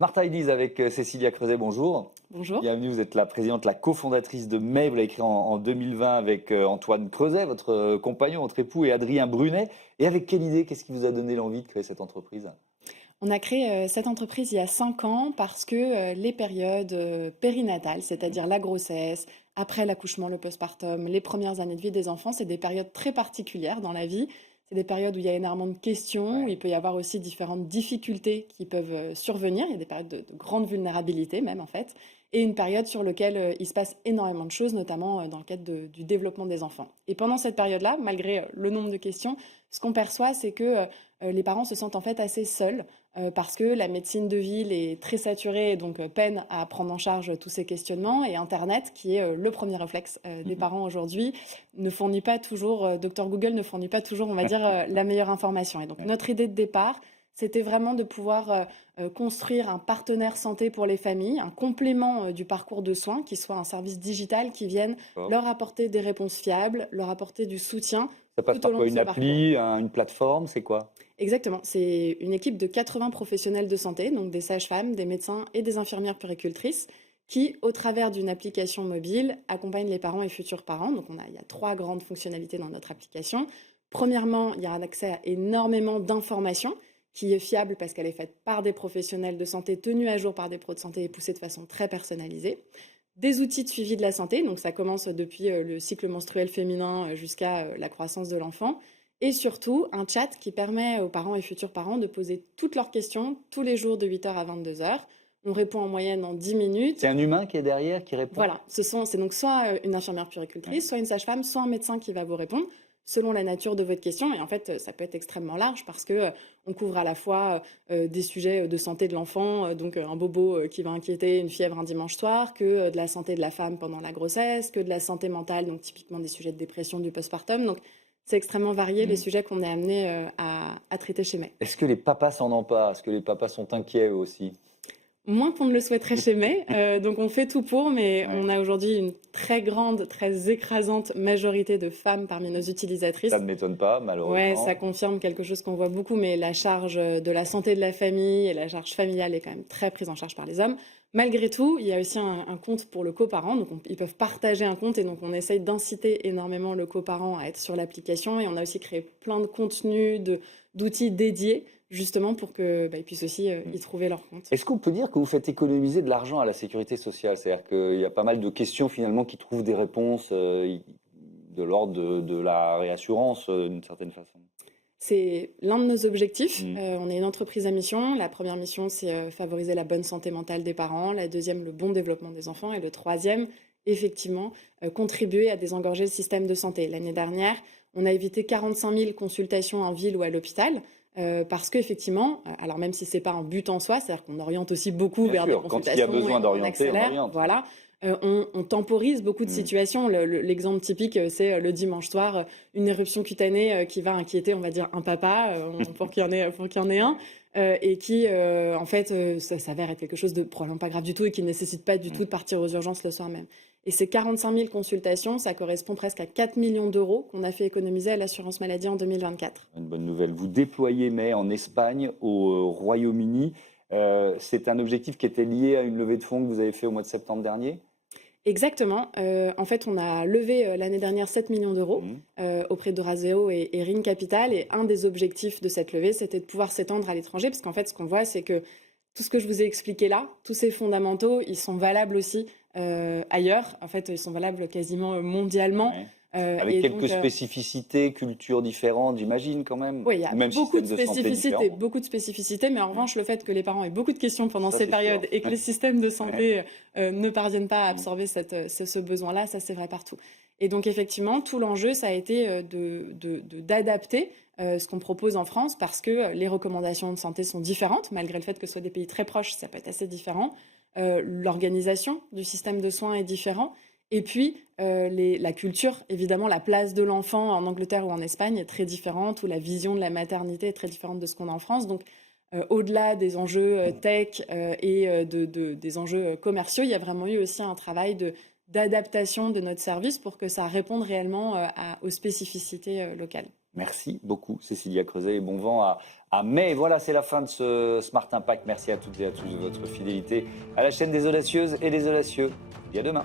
Smart Ideas avec Cécilia Creuset, bonjour. Bonjour. Bienvenue, vous êtes la présidente, la cofondatrice de May. Vous l'avez créé en 2020 avec Antoine Creuset, votre compagnon, votre époux, et Adrien Brunet. Et avec quelle idée, qu'est-ce qui vous a donné l'envie de créer cette entreprise? On a créé cette entreprise il y a 5 ans parce que les périodes périnatales, c'est-à-dire la grossesse, après l'accouchement, le postpartum, les premières années de vie des enfants, c'est des périodes très particulières dans la vie. C'est des périodes où il y a énormément de questions, où Ouais. il peut y avoir aussi différentes difficultés qui peuvent survenir. Il y a des périodes de grande vulnérabilité même en fait. Et une période sur laquelle il se passe énormément de choses, notamment dans le cadre du développement des enfants. Et pendant cette période-là, malgré le nombre de questions, ce qu'on perçoit, c'est que les parents se sentent en fait assez seuls parce que la médecine de ville est très saturée et donc peine à prendre en charge tous ces questionnements. Et Internet, qui est le premier réflexe des Mhm. parents aujourd'hui, ne fournit pas toujours, Dr Google ne fournit pas toujours, on va dire, la meilleure information. Et donc Ouais. notre idée de départ, c'était vraiment de pouvoir construire un partenaire santé pour les familles, un complément du parcours de soins, qui soit un service digital qui vienne D'accord. leur apporter des réponses fiables, leur apporter du soutien Ça passe tout au par long quoi? de Une ce parcours. appli, une plateforme, c'est quoi? Exactement, c'est une équipe de 80 professionnels de santé, donc des sages-femmes, des médecins et des infirmières puéricultrices, qui, au travers d'une application mobile, accompagnent les parents et futurs parents. Donc il y a 3 grandes fonctionnalités dans notre application. Premièrement, il y a un accès à énormément d'informations qui est fiable parce qu'elle est faite par des professionnels de santé tenus à jour par des pros de santé et poussée de façon très personnalisée. Des outils de suivi de la santé, donc ça commence depuis le cycle menstruel féminin jusqu'à la croissance de l'enfant. Et surtout, un chat qui permet aux parents et futurs parents de poser toutes leurs questions tous les jours de 8h à 22h. On répond en moyenne en 10 C'est minutes. un humain qui est derrière, qui répond? Voilà, c'est donc soit une infirmière Ouais. puéricultrice, soit une sage-femme, soit un médecin qui va vous répondre selon la nature de votre question. Et en fait, ça peut être extrêmement large parce que on couvre à la fois des sujets de santé de l'enfant, donc un bobo qui va inquiéter, une fièvre un dimanche soir, que de la santé de la femme pendant la grossesse, que de la santé mentale, donc typiquement des sujets de dépression, du postpartum. Donc c'est extrêmement varié les Mm. sujets qu'on est amené à traiter chez May. Est-ce que les papas s'en emparent? Est-ce que les papas sont inquiets eux aussi? Moins qu'on ne le souhaiterait chez May, donc on fait tout pour, mais Ouais. on a aujourd'hui une très grande, très écrasante majorité de femmes parmi nos Ça utilisatrices. ne m'étonne pas, Ouais, ça malheureusement. confirme quelque chose qu'on voit beaucoup, mais la charge de la santé de la famille et la charge familiale est quand même très prise en charge par les hommes. Malgré tout, il y a aussi un compte pour le coparent, donc ils peuvent partager un compte et donc on essaye d'inciter énormément le coparent à être sur l'application et on a aussi créé plein de contenus, d'outils dédiés justement pour que ils puissent aussi y trouver leur compte. Est-ce qu'on peut dire que vous faites économiser de l'argent à la sécurité sociale? C'est-à-dire qu'il y a pas mal de questions finalement qui trouvent des réponses de l'ordre de la réassurance d'une certaine façon. C'est l'un de nos objectifs. Mm. On est une entreprise à mission. La première mission, c'est favoriser la bonne santé mentale des parents. La deuxième, le bon développement des enfants. Et le troisième, effectivement, contribuer à désengorger le système de santé. L'année dernière, on a évité 45 000 consultations en ville ou à l'hôpital. Parce qu'effectivement, alors même si c'est pas un but en soi, c'est-à-dire qu'on oriente aussi beaucoup Bien vers des sûr, quand il y a consultations et besoin on d'orienter, on accélère, oriente. voilà. On temporise beaucoup de Mm. situations. L'exemple typique, c'est le dimanche soir, une éruption cutanée qui va inquiéter, on va dire, un papa, pour qu'il y en ait un, et qui, en fait, ça s'avère être quelque chose de probablement pas grave du tout et qui ne nécessite pas du Mm. tout de partir aux urgences le soir même. Et ces 45 000 consultations, ça correspond presque à 4 millions d'euros qu'on a fait économiser à l'assurance maladie en 2024. Une bonne nouvelle. Vous déployez mais en Espagne, au Royaume-Uni. C'est un objectif qui était lié à une levée de fonds que vous avez fait au mois de septembre dernier? Exactement. En fait, on a levé l'année dernière 7 millions d'euros Mm. auprès d'Orazeo et Ring Capital. Et un des objectifs de cette levée, c'était de pouvoir s'étendre à l'étranger. Parce qu'en fait, ce qu'on voit, c'est que tout ce que je vous ai expliqué là, tous ces fondamentaux, ils sont valables aussi ailleurs. En fait, ils sont valables quasiment mondialement. Ouais. Euh, Avec et quelques donc, euh, spécificités, cultures différentes, j'imagine quand même, Oui, il y ou a même système de santé différent. beaucoup de spécificités, mais en Ouais. revanche, le fait que les parents aient beaucoup de questions pendant Ça, ces c'est sûr. périodes et que les systèmes de Ouais. santé ne parviennent pas à Mm. absorber ce besoin-là, ça c'est vrai partout. Et donc effectivement, tout l'enjeu, ça a été d'adapter ce qu'on propose en France parce que les recommandations de santé sont différentes, malgré le fait que ce soit des pays très proches, ça peut être assez différent. L'organisation du système de soins est différente. Et puis, la culture, évidemment, la place de l'enfant en Angleterre ou en Espagne est très différente, ou la vision de la maternité est très différente de ce qu'on a en France. Donc, au-delà des enjeux tech et des enjeux commerciaux, il y a vraiment eu aussi un travail d'adaptation de notre service pour que ça réponde réellement aux spécificités locales. Merci beaucoup, Cécilia Creuset, et bon vent à mai. Voilà, c'est la fin de ce Smart Impact. Merci à toutes et à tous de votre fidélité à la chaîne des audacieuses et des audacieux. Et à demain.